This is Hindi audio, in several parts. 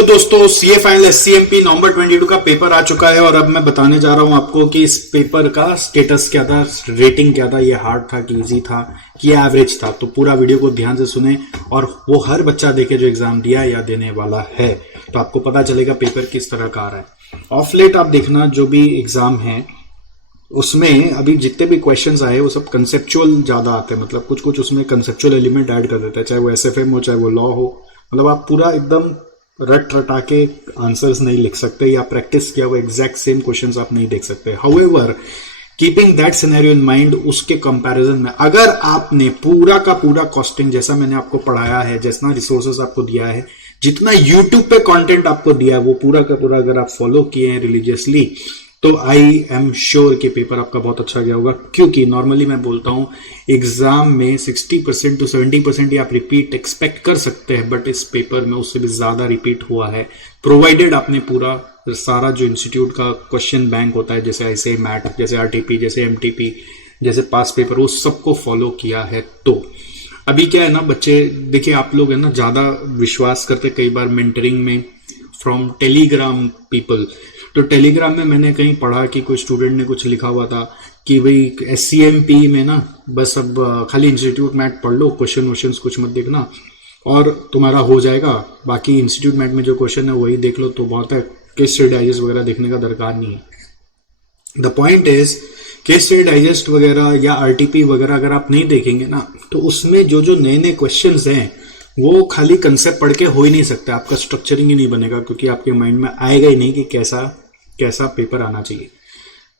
हेलो दोस्तों, सीए फाइनल एससीएमपी नवंबर 22 का पेपर आ चुका है और अब मैं बताने जा रहा हूं आपको कि इस पेपर का स्टेटस क्या था, रेटिंग क्या था, ये हार्ड था कि इजी था कि एवरेज था। तो पूरा वीडियो को ध्यान से सुने और वो हर बच्चा देखे जो एग्जाम दिया या देने वाला है, तो आपको पता चलेगा पेपर किस तरह का आ रहा है। ऑफ लेट आप देखना जो भी एग्जाम है उसमें अभी जितने भी क्वेश्चंस आए वो सब कंसेप्चुअल ज्यादा आते हैं, मतलब कुछ कुछ उसमें कंसेप्चुअल एलिमेंट ऐड कर देता है, चाहे वो एसएफएम हो चाहे वो लॉ हो। मतलब आप पूरा एकदम रट रटा के आंसर्स नहीं लिख सकते या प्रैक्टिस किया वो एग्जैक्ट सेम क्वेश्चंस आप नहीं देख सकते। However keeping that scenario in mind, उसके कंपैरिजन में अगर आपने पूरा का पूरा कॉस्टिंग जैसा मैंने आपको पढ़ाया है, जितना रिसोर्सेज आपको दिया है, जितना यूट्यूब पे कंटेंट आपको दिया है, वो पूरा का पूरा अगर आप फॉलो किए हैं रिलीजियसली, तो आई एम श्योर कि पेपर आपका बहुत अच्छा गया होगा। क्योंकि नॉर्मली मैं बोलता हूं एग्जाम में 60% to 70% आप रिपीट एक्सपेक्ट कर सकते हैं, बट इस पेपर में उससे भी ज्यादा रिपीट हुआ है, प्रोवाइडेड आपने पूरा सारा जो इंस्टीट्यूट का क्वेश्चन बैंक होता है, जैसे ऐसे मैट, जैसे आरटीपी, जैसे एमटीपी, जैसे पास पेपर, वो सबको फॉलो किया है। तो अभी क्या है ना बच्चे, देखिए आप लोग है ना ज्यादा विश्वास करते कई बार मेंटरिंग में फ्रॉम टेलीग्राम पीपल। तो टेलीग्राम में मैंने कहीं पढ़ा कि कोई स्टूडेंट ने कुछ लिखा हुआ था कि भाई एससीएमपी में ना बस अब खाली इंस्टीट्यूट मैट पढ़ लो, क्वेश्चन वोश्चन कुछ मत देखना और तुम्हारा हो जाएगा, बाकी इंस्टीट्यूट मैट में जो क्वेश्चन है वही देख लो तो बहुत है, केस स्टडी डाइजेस्ट वगैरह देखने का दरकार नहीं है। The point is case study digest वगैरह या आरटीपी वगैरह अगर आप नहीं देखेंगे ना, तो उसमें जो जो नए नए क्वेश्चन हैं वो खाली कंसेप्ट पढ़ के हो ही नहीं सकता, आपका स्ट्रक्चरिंग ही नहीं बनेगा, क्योंकि आपके माइंड में आएगा ही नहीं कि कैसा कैसा पेपर आना चाहिए।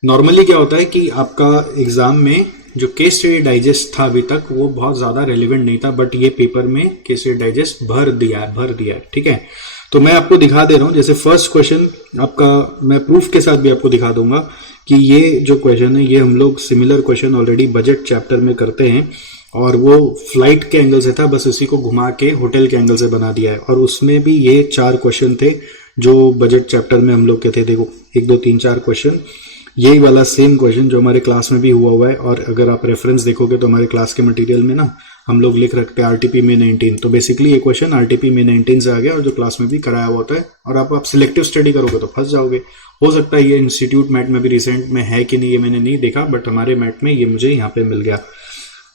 नॉर्मली क्या होता है कि आपका एग्जाम में जो केस स्टडी डाइजेस्ट था अभी तक वो बहुत ज्यादा रेलिवेंट नहीं था, बट ये पेपर में केस स्टडी डाइजेस्ट भर दिया है। ठीक है, तो मैं आपको दिखा दे रहा हूं। जैसे फर्स्ट क्वेश्चन आपका मैं प्रूफ के साथ भी आपको दिखा दूंगा कि ये जो क्वेश्चन है ये हम लोग similar question already budget chapter में करते हैं और वो फ्लाइट के एंगल से था, बस उसी को घुमा के होटल के एंगल से बना दिया है। और उसमें भी ये 4 क्वेश्चन थे जो बजट चैप्टर में हम लोग के थे। देखो 1 2 3 4 क्वेश्चन, यही वाला सेम क्वेश्चन जो हमारे क्लास में भी हुआ है। और अगर आप रेफरेंस देखोगे तो हमारे क्लास के मटेरियल में ना हम लोग लिख रखते हैं आरटीपी में 19। तो बेसिकली ये क्वेश्चन आरटीपी में 19 से आ गया और जो क्लास में भी कराया हुआ होता है। और आप सिलेक्टिव स्टडी करोगे तो फंस जाओगे। हो सकता है ये इंस्टीट्यूट मैट में भी रिसेंट में है कि नहीं ये मैंने नहीं देखा, बट हमारे मैट में ये मुझे यहाँ पे मिल गया।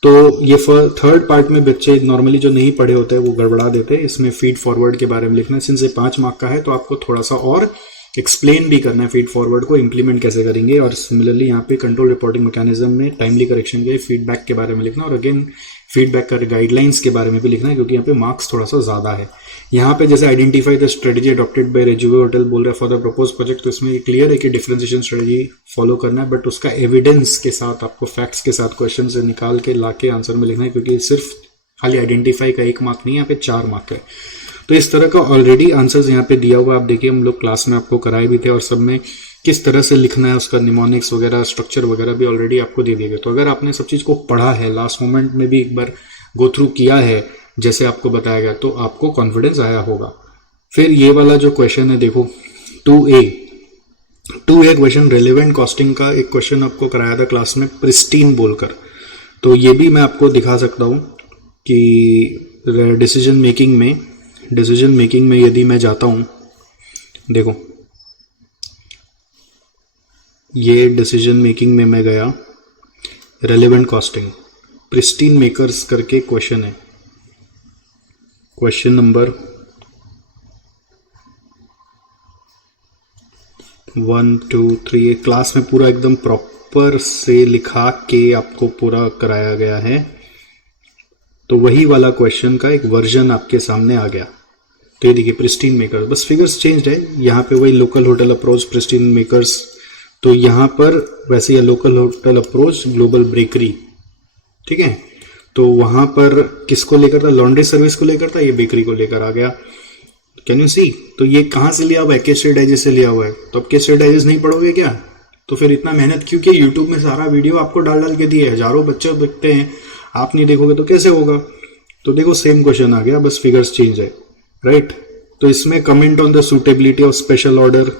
तो ये थर्ड पार्ट में बच्चे नॉर्मली जो नहीं पढ़े होते हैं वो गड़बड़ा देते हैं। इसमें फीड फॉरवर्ड के बारे में लिखना है, सिंस ये 5 मार्क का है तो आपको थोड़ा सा और एक्सप्लेन भी करना है फीड फॉरवर्ड को इंप्लीमेंट कैसे करेंगे। और सिमिलरली यहाँ पे कंट्रोल रिपोर्टिंग मैकेनिज्म में टाइमली करेक्शन के फीडबैक के बारे में लिखना, और अगेन फीडबैक का गाइडलाइंस के बारे में भी लिखना है, क्योंकि यहाँ पे मार्क्स थोड़ा सा ज्यादा है। यहाँ पे जैसे identify the strategy adopted by Rejuve hotel बोल रहा है फॉर द प्रपोज प्रोजेक्ट, तो इसमें क्लियर है कि डिफरेंशिएशन स्ट्रेटेजी फॉलो करना है, बट उसका एविडेंस के साथ आपको फैक्ट्स के साथ क्वेश्चन से निकाल के लाके आंसर में लिखना है, क्योंकि सिर्फ खाली आइडेंटिफाई का 1 मार्क नहीं, यहाँ पे 4 मार्क है। तो इस तरह का ऑलरेडी आंसर्स यहाँ पे दिया हुआ आप देखिए, हम लोग क्लास में आपको कराए भी थे और सब में किस तरह से लिखना है, उसका निमोनिक्स वगैरह स्ट्रक्चर वगैरह भी ऑलरेडी आपको दे दिए गए। तो अगर आपने सब चीज को पढ़ा है, लास्ट मोमेंट में भी एक बार गो थ्रू किया है जैसे आपको बताया गया, तो आपको कॉन्फिडेंस आया होगा। फिर ये वाला जो क्वेश्चन है देखो 2A क्वेश्चन, रेलेवेंट कॉस्टिंग का एक क्वेश्चन आपको कराया था क्लास में प्रिस्टीन बोलकर। तो ये भी मैं आपको दिखा सकता हूँ कि डिसीजन मेकिंग में यदि मैं जाता हूँ, देखो ये डिसीजन मेकिंग में मैं गया, रेलेवेंट कॉस्टिंग प्रिस्टीन मेकर्स करके क्वेश्चन है, क्वेश्चन नंबर 1 2 3 क्लास में पूरा एकदम प्रॉपर से लिखा के आपको पूरा कराया गया है। तो वही वाला क्वेश्चन का एक वर्जन आपके सामने आ गया। तो ये देखिए प्रिस्टीन मेकर्स, बस फिगर्स चेंज्ड है। यहाँ पे वही local hotel approach pristine makers, तो यहाँ पर वैसे ये local hotel approach global bakery, ठीक है। तो वहां पर किसको लेकर था, लॉन्ड्री सर्विस को लेकर था, ये बेकरी को लेकर आ गया। कैन यू सी, तो ये कहाँ से लिया हुआ है, केस स्टडी डाइजेस्ट से लिया हुआ है। तो अब केस स्टडी डाइजेस्ट नहीं पढ़ोगे क्या, तो फिर इतना मेहनत क्यों कि यूट्यूब में सारा वीडियो आपको डाल के दिए, हजारों बच्चे देखते हैं, आप नहीं देखोगे तो कैसे होगा। तो देखो सेम क्वेश्चन आ गया, बस फिगर्स चेंज है, राइट। तो इसमें comment on the suitability of special order,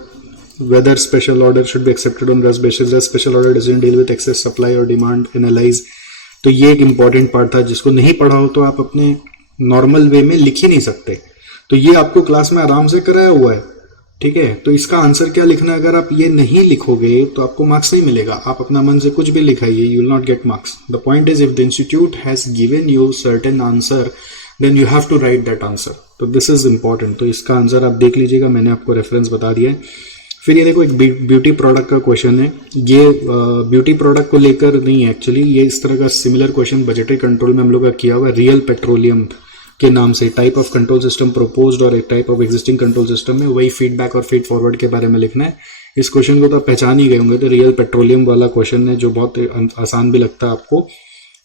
whether special order should be accepted on rush basis, special order doesn't deal with excess supply और डिमांड, एनालाइज। तो ये एक इंपॉर्टेंट पार्ट था, जिसको नहीं पढ़ा हो तो आप अपने नॉर्मल वे में लिख ही नहीं सकते। तो ये आपको क्लास में आराम से कराया हुआ है, ठीक है। तो इसका आंसर क्या लिखना है, अगर आप ये नहीं लिखोगे तो आपको मार्क्स नहीं मिलेगा। आप अपना मन से कुछ भी लिखाइए, you will not get marks. The point is, if the institute has given you certain answer then you have to write that answer. तो दिस इज इंपॉर्टेंट। तो इसका आंसर आप देख लीजिएगा, मैंने आपको रेफरेंस बता दिया है। फिर ये देखो एक ब्यूटी प्रोडक्ट का क्वेश्चन है। ये ब्यूटी प्रोडक्ट को लेकर नहीं है एक्चुअली, ये इस तरह का सिमिलर क्वेश्चन बजटरी कंट्रोल में हम लोग का किया हुआ है, रियल पेट्रोलियम के नाम से। Type of control system proposed और एक type of existing control system में वही फीडबैक और फीड फॉरवर्ड के बारे में लिखना है। इस क्वेश्चन को तो आप पहचान ही गए होंगे। तो रियल पेट्रोलियम वाला क्वेश्चन है जो बहुत आसान भी लगता है आपको,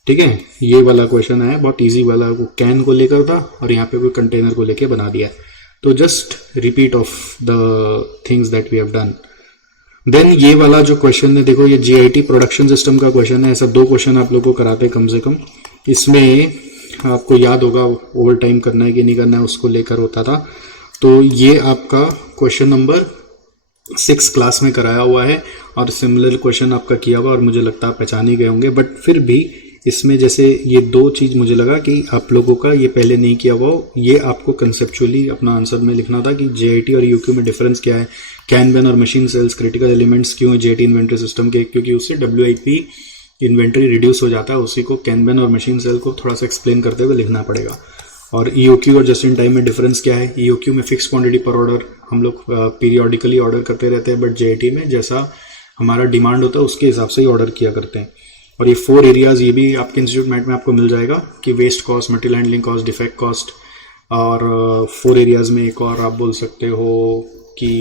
ठीक है। ये वाला क्वेश्चन है बहुत इजी वाला, वो कैन को लेकर था और यहाँ पे कोई कंटेनर को लेकर बना दिया है। तो just repeat of the things that we have done. Then ये वाला जो क्वेश्चन है देखो, ये जीआईटी प्रोडक्शन सिस्टम का क्वेश्चन है। ऐसा 2 क्वेश्चन आप लोग को कराते हैं कम से कम। इसमें आपको याद होगा ओवर टाइम करना है कि नहीं करना है, उसको लेकर होता था। तो ये आपका क्वेश्चन नंबर 6 क्लास में कराया हुआ है और सिमिलर क्वेश्चन आपका किया हुआ, और मुझे लगता है पहचान ही गए होंगे। बट फिर भी इसमें जैसे ये 2 चीज मुझे लगा कि आप लोगों का ये पहले नहीं किया हुआ, ये आपको कंसेप्चुअली अपना आंसर में लिखना था कि जेआईटी और यूक्यू में डिफरेंस क्या है, कैनबन और मशीन सेल्स क्रिटिकल एलिमेंट्स क्यों है जेआईटी इन्वेंटरी सिस्टम के, क्योंकि उससे डब्ल्यूआईपी इन्वेंटरी रिड्यूस हो जाता है। उसी को कैनबन और मशीन सेल को थोड़ा सा एक्सप्लेन करते हुए लिखना पड़ेगा। और ईओक्यू और जस्ट इन टाइम में डिफरेंस क्या है, ईओक्यू में फिक्स क्वांटिटी पर ऑर्डर हम लोग पीरियोडिकली ऑर्डर करते रहते हैं, बट जेआईटी में जैसा हमारा डिमांड होता है उसके हिसाब से ही ऑर्डर किया करते हैं। और ये 4 एरियाज ये भी आपके इंस्टीट्यूट मैट में आपको मिल जाएगा कि waste cost, material handling cost, defect cost, और 4 एरियाज में एक और आप बोल सकते हो कि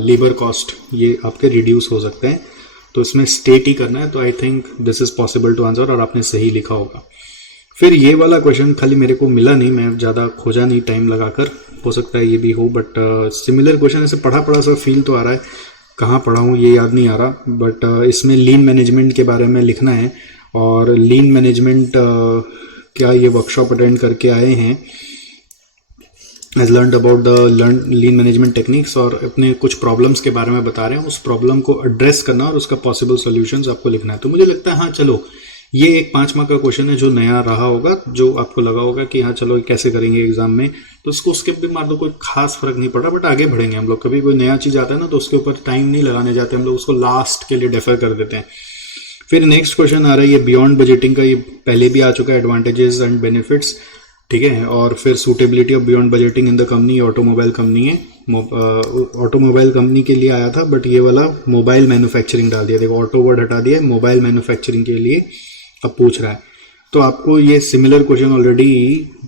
लेबर कॉस्ट, ये आपके रिड्यूस हो सकते हैं। तो इसमें स्टेट ही करना है। तो I think this is possible to answer, और आपने सही लिखा होगा। फिर ये वाला क्वेश्चन खाली मेरे को मिला नहीं, मैं ज़्यादा खोजा नहीं टाइम लगाकर, हो सकता है ये भी हो, बट सिमिलर क्वेश्चन ऐसे पढ़ा सा फील तो आ रहा है, कहाँ पढ़ा हूँ ये याद नहीं आ रहा। बट इसमें लीन मैनेजमेंट के बारे में लिखना है, और लीन मैनेजमेंट क्या ये वर्कशॉप अटेंड करके आए हैं, has learned about the lean management techniques, और अपने कुछ प्रॉब्लम्स के बारे में बता रहे हैं। उस प्रॉब्लम को एड्रेस करना और उसका पॉसिबल सॉल्यूशंस आपको लिखना है। तो मुझे लगता है हाँ चलो, ये एक 5 मार्क का क्वेश्चन है जो नया रहा होगा, जो आपको लगा होगा कि हाँ चलो कैसे करेंगे एग्जाम में, तो उसको स्किप भी मार दो, कोई खास फर्क नहीं पड़ रहा। बट आगे बढ़ेंगे हम लोग। कभी कोई नया चीज़ आता है ना तो उसके ऊपर टाइम नहीं लगाने जाते हम लोग, उसको लास्ट के लिए डेफर कर देते हैं। फिर नेक्स्ट क्वेश्चन आ रहा है ये बियॉन्ड बजटिंग का, ये पहले भी आ चुका है, एडवांटेजेस एंड बेनिफिट्स, ठीक है। और फिर suitability of beyond budgeting in the company, automobile company है, ऑटोमोबाइल कंपनी के लिए आया था, बट ये वाला मोबाइल मैन्युफैक्चरिंग डाल दिया। देखो ऑटो वर्ड हटा दिया, मोबाइल मैन्युफैक्चरिंग के लिए अब पूछ रहा है। तो आपको ये सिमिलर क्वेश्चन ऑलरेडी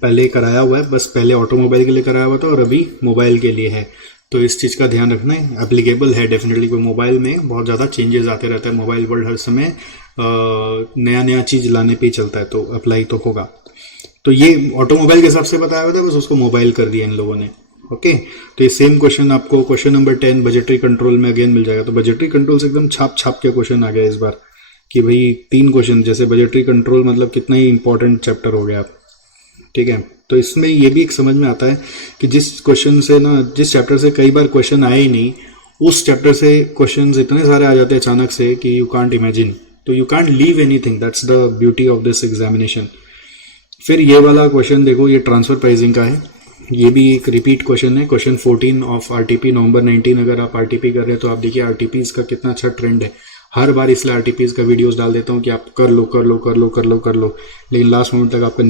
पहले कराया हुआ है, बस पहले ऑटोमोबाइल के लिए कराया हुआ था और अभी मोबाइल के लिए है। तो इस चीज़ का ध्यान रखना है, एप्लीकेबल है डेफिनेटली। कोई मोबाइल में बहुत ज़्यादा चेंजेस आते रहते हैं, मोबाइल वर्ल्ड हर समय नया नया चीज़ लाने पे ही चलता है, तो अप्लाई तो होगा। तो ये ऑटोमोबाइल के हिसाब से बताया हुआ था, बस उसको मोबाइल कर दिया इन लोगों ने। ओके, तो ये सेम क्वेश्चन आपको क्वेश्चन नंबर 10 बजटरी कंट्रोल में अगेन मिल जाएगा। तो बजटरी कंट्रोल से एकदम छाप के क्वेश्चन आ गया इस बार, कि भाई 3 क्वेश्चन, जैसे बजटरी कंट्रोल मतलब कितना ही इंपॉर्टेंट चैप्टर हो गया आप, ठीक है। तो इसमें ये भी एक समझ में आता है कि जिस क्वेश्चन से ना, जिस चैप्टर से कई बार क्वेश्चन आए ही नहीं, उस चैप्टर से क्वेश्चन इतने सारे आ जाते हैं अचानक से कि यू कांट इमेजिन। तो you can't leave anything, that's the beauty of this examination. फिर ये वाला क्वेश्चन देखो, ये ट्रांसफर प्राइसिंग का है, ये भी एक रिपीट क्वेश्चन है, क्वेश्चन 14 ऑफ आरटीपी नवंबर 19। अगर आप आरटीपी कर रहे हैं तो आप देखिए आरटीपी का कितना अच्छा ट्रेंड है। हर बार इसलिए आरटीपीज का वीडियोस डाल देता हूँ कि आप कर लो कर लो कर लो कर लो कर लो, लेकिन लास्ट मोमेंट तक आपका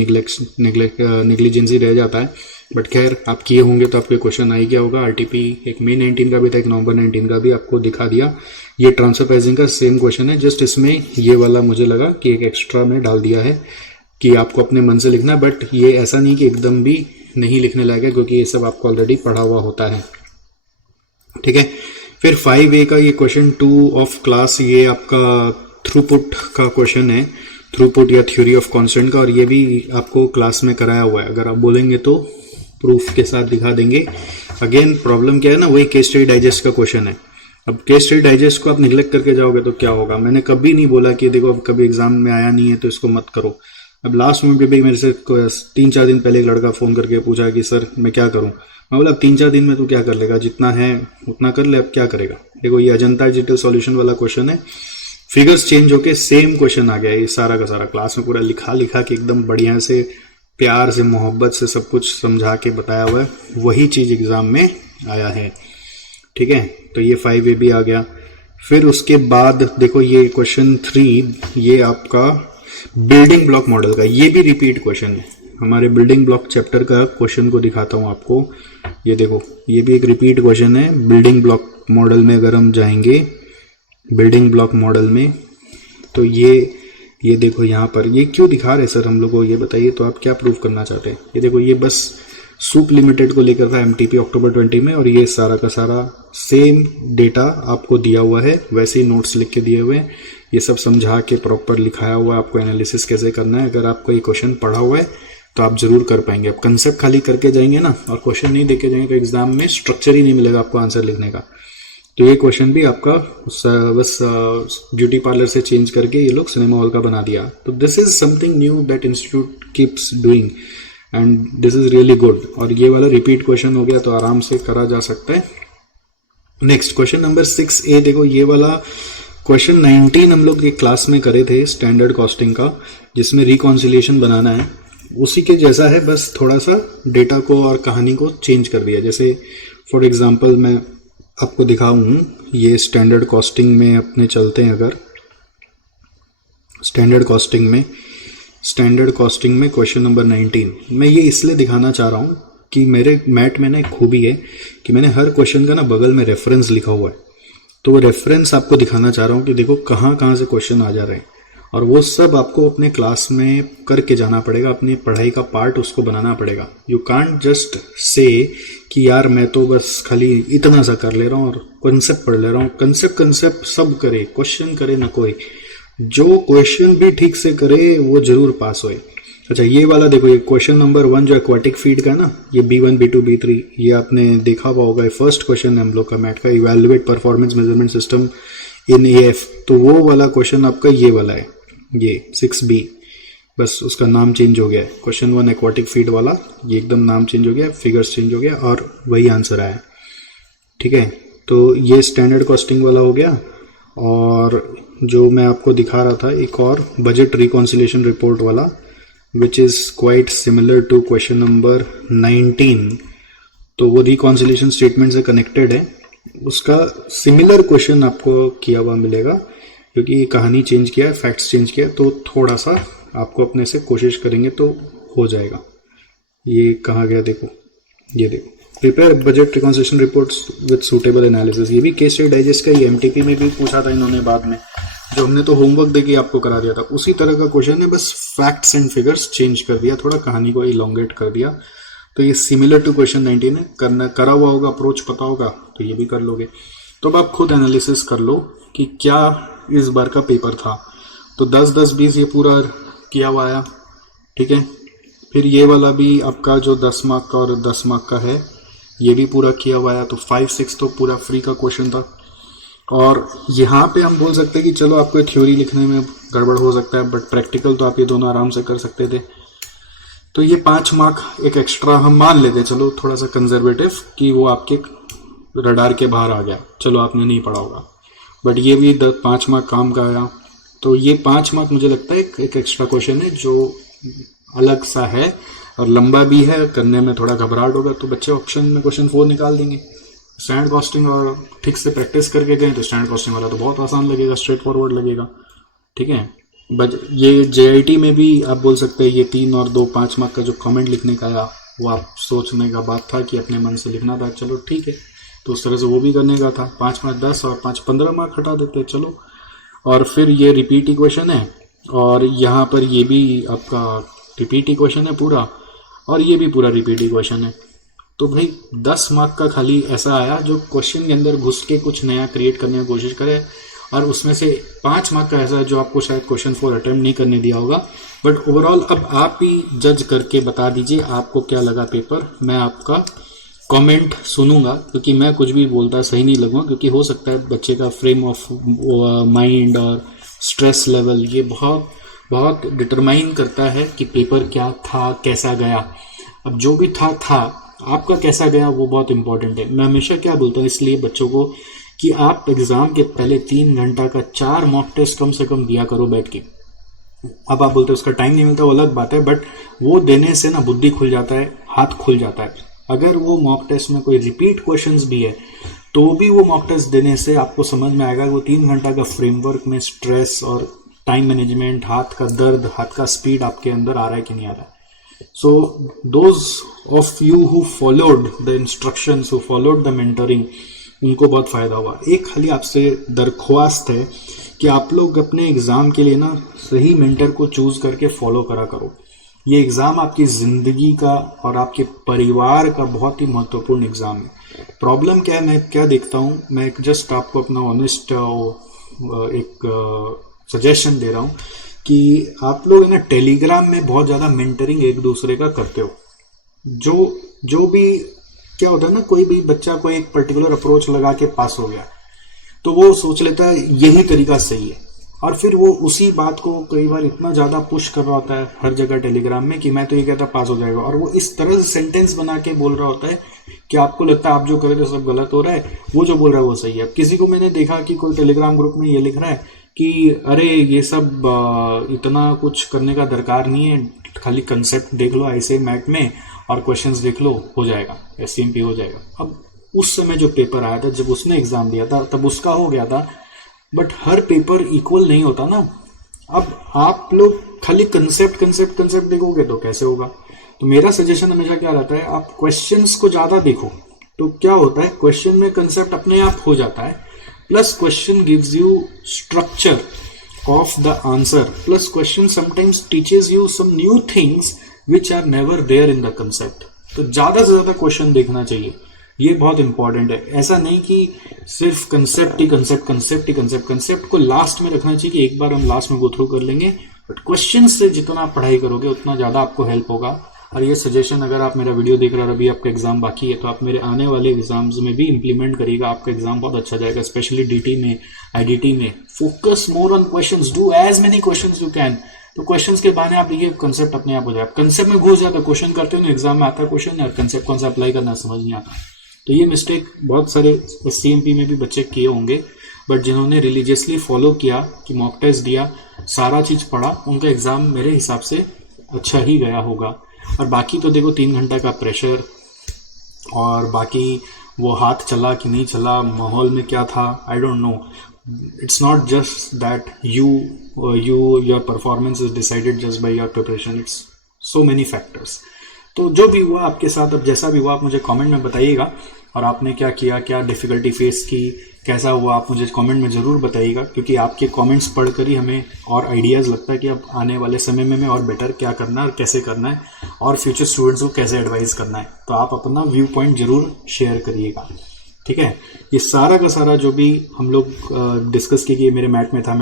निग्लिजेंसी रह जाता है। बट खैर आप किए होंगे तो आपके क्वेश्चन आ ही गया होगा। आरटीपी एक मई 19 का भी था, एक नवंबर 19 का भी आपको दिखा दिया। ये ट्रांसफर प्राइसिंग का सेम क्वेश्चन है, जस्ट इसमें ये वाला मुझे लगा कि एक एक्स्ट्रा में डाल दिया है कि आपको अपने मन से लिखना है। बट ये ऐसा नहीं कि एकदम भी नहीं लिखने लायक है, क्योंकि ये सब आपको ऑलरेडी पढ़ा हुआ होता है, ठीक है। फिर 5A का ये क्वेश्चन 2 ऑफ क्लास, ये आपका थ्रूपुट का क्वेश्चन है, थ्रूपुट या थ्योरी ऑफ कांस्टेंट का, और ये भी आपको क्लास में कराया हुआ है। अगर आप बोलेंगे तो प्रूफ के साथ दिखा देंगे। अगेन प्रॉब्लम क्या है ना, वही केस स्टडी डाइजेस्ट का क्वेश्चन है। अब केस स्टडी डाइजेस्ट को आप निगलेक्ट करके जाओगे तो क्या होगा। मैंने कभी नहीं बोला कि देखो अब कभी एग्जाम में आया नहीं है तो इसको मत करो। अब लास्ट मोमेंट पे भी मेरे से 3-4 दिन पहले एक लड़का फ़ोन करके पूछा कि सर मैं क्या करूं। मैं बोला अब 3-4 दिन में तू क्या कर लेगा, जितना है उतना कर ले, अब क्या करेगा। देखो ये अजंता डिजिटल सॉल्यूशन वाला क्वेश्चन है, फिगर्स चेंज होके सेम क्वेश्चन आ गया है। ये सारा का सारा क्लास में पूरा लिखा के एकदम बढ़िया से प्यार से मोहब्बत से सब कुछ समझा के बताया हुआ है, वही चीज़ एग्ज़ाम में आया है। ठीक है, तो ये 5A भी आ गया। फिर उसके बाद देखो ये क्वेश्चन 3, ये आपका बिल्डिंग ब्लॉक मॉडल का, ये भी रिपीट क्वेश्चन है। हमारे बिल्डिंग ब्लॉक चैप्टर का क्वेश्चन को दिखाता हूँ आपको। ये देखो, ये भी एक रिपीट क्वेश्चन है। बिल्डिंग ब्लॉक मॉडल में अगर हम जाएंगे बिल्डिंग ब्लॉक मॉडल में, तो ये देखो यहाँ पर ये क्यों दिखा रहे सर हम लोग को, ये बताइए। तो आप क्या प्रूव करना चाहते हैं? ये देखो, ये बस सूप लिमिटेड को लेकर था एमटीपी अक्टूबर 20 में, और ये सारा का सारा सेम डेटा आपको दिया हुआ है, वैसे ही नोट्स लिख के दिए हुए हैं। ये सब समझा के प्रॉपर लिखाया हुआ है आपको एनालिसिस कैसे करना है। अगर आपको ये क्वेश्चन पढ़ा हुआ है तो आप जरूर कर पाएंगे। आप कंसेप्ट खाली करके जाएंगे ना और क्वेश्चन नहीं देके जाएंगे तो एग्जाम में स्ट्रक्चर ही नहीं मिलेगा आपको आंसर लिखने का। तो ये क्वेश्चन भी आपका बस ब्यूटी पार्लर से चेंज करके ये लोग सिनेमा हॉल का बना दिया। तो this is something knew that institute keeps doing and this is really good. और ये वाला रिपीट क्वेश्चन हो गया तो आराम से करा जा सकता है। नेक्स्ट क्वेश्चन नंबर 6A, देखो ये वाला क्वेश्चन 19 हम लोग एक क्लास में करे थे स्टैंडर्ड कॉस्टिंग का, जिसमें रिकॉन्सिलिएशन बनाना है। उसी के जैसा है, बस थोड़ा सा डेटा को और कहानी को चेंज कर दिया। जैसे फॉर एग्जांपल मैं आपको दिखाऊं, ये स्टैंडर्ड कॉस्टिंग में अपने चलते हैं। अगर स्टैंडर्ड कॉस्टिंग में क्वेश्चन नंबर 19 मैं ये इसलिए दिखाना चाह रहा हूँ कि मेरे मैट में ना एक खूबी है कि मैंने हर क्वेश्चन का ना बगल में रेफरेंस लिखा हुआ है। तो वो रेफरेंस आपको दिखाना चाह रहा हूँ कि देखो कहाँ कहाँ से क्वेश्चन आ जा रहे हैं, और वो सब आपको अपने क्लास में करके जाना पड़ेगा। अपनी पढ़ाई का पार्ट उसको बनाना पड़ेगा। यू कांट जस्ट से कि यार मैं तो बस खाली इतना सा कर ले रहा हूँ और कंसेप्ट पढ़ ले रहा हूँ। कंसेप्ट सब करे, क्वेश्चन करे ना कोई। जो क्वेश्चन भी ठीक से करे वो जरूर पास होए। अच्छा, ये वाला देखो, ये क्वेश्चन नंबर 1 जो एक्वाटिक फीड का ना, ये B1 B2 B3 ये आपने देखा हुआ होगा। फर्स्ट क्वेश्चन है हम लोग का मैट का, evaluate performance measurement system in AF। तो वो वाला क्वेश्चन आपका ये वाला है, ये 6B। बस उसका नाम चेंज हो गया है। क्वेश्चन 1 एक्वाटिक फीड वाला, ये एकदम नाम चेंज हो गया, फिगर्स चेंज हो गया और वही आंसर आया। ठीक है, तो ये स्टैंडर्ड कॉस्टिंग वाला हो गया। और जो मैं आपको दिखा रहा था एक और बजट रिकॉन्सिलिएशन रिपोर्ट वाला, which is quite similar to question number 19। तो वो रिकॉन्सिलिएशन स्टेटमेंट से कनेक्टेड है। उसका सिमिलर क्वेश्चन आपको किया हुआ मिलेगा, क्योंकि कहानी चेंज किया है, फैक्ट्स चेंज किया है। तो थोड़ा सा आपको अपने से कोशिश करेंगे तो हो जाएगा। ये कहाँ गया, देखो ये देखो, prepare budget reconciliation reports with suitable analysis. ये भी केस स्टडी डाइजेस्ट का, ये एमटीपी में भी पूछा था इन्होंने बाद में, जो हमने तो होमवर्क देके आपको करा दिया था। उसी तरह का क्वेश्चन है, बस फैक्ट्स एंड फिगर्स चेंज कर दिया, थोड़ा कहानी को इलोंगेट कर दिया। तो ये सिमिलर टू क्वेश्चन 19 है। करा हुआ होगा, अप्रोच पता होगा तो ये भी कर लोगे। तो अब आप खुद एनालिसिस कर लो कि क्या इस बार का पेपर था। तो 10 20 ये पूरा किया हुआ आया। ठीक है, फिर ये वाला भी आपका जो 10 मार्क का और 10 मार्क का है, ये भी पूरा किया हुआ आया। तो 5 6 तो पूरा फ्री का क्वेश्चन था। और यहाँ पे हम बोल सकते हैं कि चलो आपको थ्योरी लिखने में गड़बड़ हो सकता है, बट प्रैक्टिकल तो आप ये दोनों आराम से कर सकते थे। तो ये 5 मार्क एक एक्स्ट्रा हम मान लेते हैं, चलो थोड़ा सा कंजर्वेटिव, कि वो आपके रडार के बाहर आ गया, चलो आपने नहीं पढ़ा होगा, बट ये भी 5 मार्क काम का आया। तो ये 5 मार्क मुझे लगता है एक एक्स्ट्रा क्वेश्चन है जो अलग सा है और लंबा भी है, करने में थोड़ा घबराहट होगा। तो बच्चे ऑप्शन में क्वेश्चन 4 निकाल देंगे। स्टैंडर्ड कॉस्टिंग और ठीक से प्रैक्टिस करके गए तो स्टैंडर्ड कॉस्टिंग वाला तो बहुत आसान लगेगा, स्ट्रेट फॉरवर्ड लगेगा। ठीक है, बट ये JIT में भी आप बोल सकते हैं ये 3 और 2 5 मार्क का जो कमेंट लिखने का आया, वो आप सोचने का बात था कि अपने मन से लिखना था, चलो ठीक है। तो उस तरह से वो भी करने का था। 5 मार्क 10 और 5 15 मार्क हटा देते, चलो। और फिर ये रिपीट इक्वेशन है, और यहाँ पर ये भी आपका रिपीट इक्वेशन है पूरा, और ये भी पूरा रिपीट इक्वेशन है। तो भाई 10 मार्क का खाली ऐसा आया जो क्वेश्चन के अंदर घुस के कुछ नया क्रिएट करने की कोशिश करे, और उसमें से 5 मार्क का ऐसा है जो आपको शायद क्वेश्चन 4 अटेम्प्ट नहीं करने दिया होगा। बट ओवरऑल अब आप ही जज करके बता दीजिए आपको क्या लगा पेपर। मैं आपका कमेंट सुनूंगा, क्योंकि मैं कुछ भी बोलता सही नहीं लगूंगा, क्योंकि हो सकता है बच्चे का फ्रेम ऑफ माइंड और स्ट्रेस लेवल ये बहुत डिटरमाइन करता है कि पेपर क्या था, कैसा गया। अब जो भी था आपका कैसा गया वो बहुत इंपॉर्टेंट है। मैं हमेशा क्या बोलता हूँ इसलिए बच्चों को कि आप एग्जाम के पहले 3 घंटा का 4 मॉक टेस्ट कम से कम दिया करो बैठ के। अब आप बोलते हो उसका टाइम नहीं मिलता, वो अलग बात है, बट वो देने से ना बुद्धि खुल जाता है, हाथ खुल जाता है। अगर वो मॉक टेस्ट में कोई रिपीट क्वेश्चंस भी है तो भी वो मॉक टेस्ट देने से आपको समझ में आएगा वो 3 घंटा का फ्रेमवर्क में स्ट्रेस और टाइम मैनेजमेंट, हाथ का दर्द, हाथ का स्पीड आपके अंदर आ रहा है कि नहीं आ रहा है। So those of you who followed the instructions, who followed the mentoring, उनको बहुत फायदा हुआ। एक खाली आपसे दरख्वास्त है कि आप लोग अपने एग्जाम के लिए ना सही मेंटर को चूज करके फॉलो करा करो। ये एग्जाम आपकी जिंदगी का और आपके परिवार का बहुत ही महत्वपूर्ण एग्जाम है। प्रॉब्लम क्या है, मैं क्या देखता हूँ, मैं जस्ट आपको अपना ऑनेस्ट एक सजेशन दे रहा हूँ कि आप लोग है ना टेलीग्राम में बहुत ज्यादा मेंटरिंग एक दूसरे का करते हो। जो भी क्या होता है ना, कोई भी बच्चा कोई एक पर्टिकुलर अप्रोच लगा के पास हो गया तो वो सोच लेता है यही तरीका सही है, और फिर वो उसी बात को कई बार इतना ज्यादा पुश कर रहा होता है हर जगह टेलीग्राम में कि मैं तो ये कहता पास हो जाएगा, और वो इस तरह से सेंटेंस बना के बोल रहा होता है कि आपको लगता है आप जो कर रहे थे सब गलत हो रहा है, वो जो बोल रहा है वो सही है। अब किसी को मैंने देखा कि कोई टेलीग्राम ग्रुप में ये लिख रहा है कि अरे ये सब इतना कुछ करने का दरकार नहीं है, खाली कंसेप्ट देख लो ऐसे मैथ में और क्वेश्चंस देख लो, हो जाएगा, एससीएमपी हो जाएगा। अब उस समय जो पेपर आया था, जब उसने एग्जाम दिया था तब उसका हो गया था, बट हर पेपर इक्वल नहीं होता ना। अब आप लोग खाली कंसेप्ट देखोगे तो कैसे होगा। तो मेरा सजेशन हमेशा क्या रहता है, आप क्वेश्चंस को ज्यादा देखो तो क्या होता है, क्वेश्चन में कंसेप्ट अपने आप हो जाता है, plus question gives you structure of the answer, plus question sometimes teaches you some new things which are never there in the concept। तो ज्यादा से ज्यादा क्वेश्चन देखना चाहिए, ये बहुत इंपॉर्टेंट है। ऐसा नहीं कि सिर्फ कंसेप्ट को लास्ट में रखना चाहिए कि एक बार हम लास्ट में गो थ्रू कर लेंगे, बट क्वेश्चन से जितना आप पढ़ाई करोगे उतना ज्यादा आपको हेल्प होगा। और ये सजेशन अगर आप मेरा वीडियो देख रहे हो और अभी आपका एग्जाम बाकी है तो आप मेरे आने वाले एग्जाम्स में भी इंप्लीमेंट करिएगा, आपका एग्जाम बहुत अच्छा जाएगा, स्पेशली डीटी में, आईडीटी में। Focus more on questions, do as many questions you can. तो क्वेश्चंस के बहाने आप देखिए कंसेप्ट अपने आप हो जाए। कंसेप्ट में घुस जाता, क्वेश्चन करते हो ना, एग्जाम में आता है क्वेश्चन और कंसेप्ट कौन सा अप्लाई करना समझ नहीं आता। तो ये मिस्टेक बहुत सारे एससीएमपी में भी बच्चे किए होंगे, बट जिन्होंने रिलीजियसली फॉलो किया कि मॉक टेस्ट दिया, सारा चीज पढ़ा, उनका एग्जाम मेरे हिसाब से अच्छा ही गया होगा। और बाकी तो देखो 3 घंटा का प्रेशर, और बाकी वो हाथ चला कि नहीं चला, माहौल में क्या था, I don't know. It's not just that your performance is decided just by your preparation, it's so many factors. तो जो भी हुआ आपके साथ, अब जैसा भी हुआ आप मुझे कमेंट में बताइएगा, और आपने क्या किया, क्या डिफिकल्टी फेस की, कैसा हुआ, आप मुझे कमेंट में ज़रूर बताइएगा, क्योंकि आपके कमेंट्स पढ़कर ही हमें और आइडियाज़ लगता है कि अब आने वाले समय में और बेटर क्या करना है और कैसे करना है, और फ्यूचर स्टूडेंट्स को कैसे एडवाइस करना है। तो आप अपना व्यू पॉइंट ज़रूर शेयर करिएगा, ठीक है। ये सारा का सारा जो भी हम लोग डिस्कस किए, मेरे मैट में था,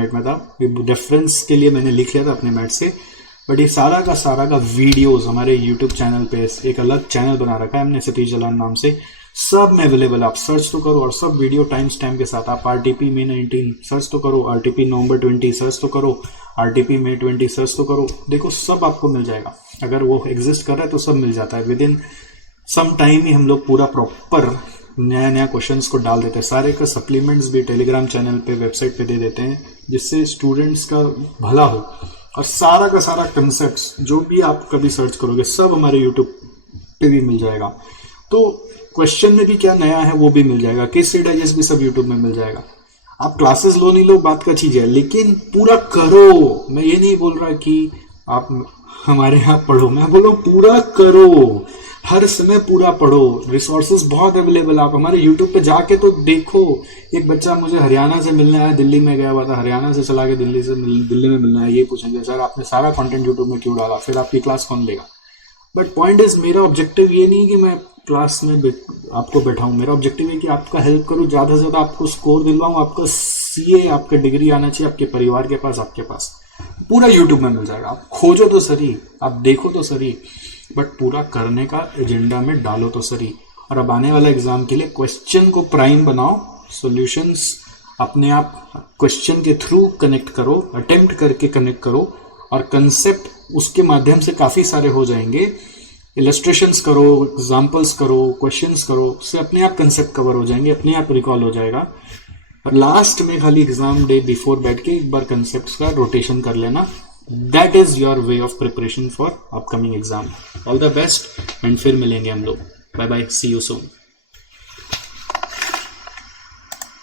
ये रेफरेंस के लिए मैंने लिख लिया था अपने मैट से, बट ये सारा का वीडियोस हमारे यूट्यूब चैनल पे, एक अलग चैनल बना रखा है हमने सतीश जलान नाम से, सब में अवेलेबल। आप सर्च तो करो, और सब वीडियो टाइम स्टैम्प के साथ। आप आरटीपी May 19 सर्च तो करो, आरटीपी November 20 सर्च तो करो, आरटीपी May 20 सर्च तो करो, देखो सब आपको मिल जाएगा। अगर वो एग्जिस्ट कर रहा है तो सब मिल जाता है। विद इन सम टाइम ही हम लोग पूरा प्रॉपर नया क्वेश्चंस को डाल देते हैं। सारे का सप्लीमेंट्स भी टेलीग्राम चैनल पे, वेबसाइट पे दे देते हैं, जिससे स्टूडेंट्स का भला हो। और सारा का सारा कंसेप्ट्स जो भी आप कभी सर्च करोगे सब हमारे यूट्यूब पे भी मिल जाएगा। तो क्वेश्चन में भी क्या नया है वो भी मिल जाएगा, केस स्टडी डाइजेस्ट भी सब यूट्यूब में मिल जाएगा। आप क्लासेस लो नहीं लो बात का चीज है, लेकिन पूरा करो। मैं ये नहीं बोल रहा कि आप हमारे यहाँ पढ़ो, मैं बोल रहा हूँ पूरा करो, हर समय पूरा पढ़ो। रिसोर्सेज बहुत अवेलेबल, आप हमारे यूट्यूब पे जाके तो देखो। एक बच्चा मुझे हरियाणा से मिलने आया, दिल्ली में गया हुआ था, हरियाणा से चला के दिल्ली में मिलना है, ये पूछेंगे सर आपने सारा कंटेंट यूट्यूब में क्यों डाला, फिर आपकी क्लास कौन लेगा। बट पॉइंट इज, मेरा ऑब्जेक्टिव ये नहीं कि मैं क्लास में आपको बैठाऊं, मेरा ऑब्जेक्टिव है कि आपका हेल्प करूं, ज्यादा से ज्यादा आपको स्कोर दिलवाऊं, आपका सीए, आपका डिग्री आना चाहिए आपके परिवार के पास, आपके पास पूरा यूट्यूब में मिल जाएगा। आप खोजो तो सही, आप देखो तो सही, बट पूरा करने का एजेंडा में डालो तो सही। और अब आने वाला एग्जाम के लिए क्वेश्चन को प्राइम बनाओ, सॉल्यूशंस अपने आप क्वेश्चन के थ्रू कनेक्ट करो, अटेम्प्ट करके कनेक्ट करो, और कंसेप्ट उसके माध्यम से काफी सारे हो जाएंगे। इलस्ट्रेशंस करो, एग्जाम्पल्स करो, क्वेश्चंस करो, उससे अपने आप कंसेप्ट कवर हो जाएंगे, अपने आप रिकॉल हो जाएगा। और लास्ट में खाली एग्जाम डे बिफोर बैठ के एक बार कंसेप्ट्स का रोटेशन कर लेना, that is your way of preparation for upcoming exam. All the best and फिर मिलेंगे हम लोग. Bye bye, see you soon.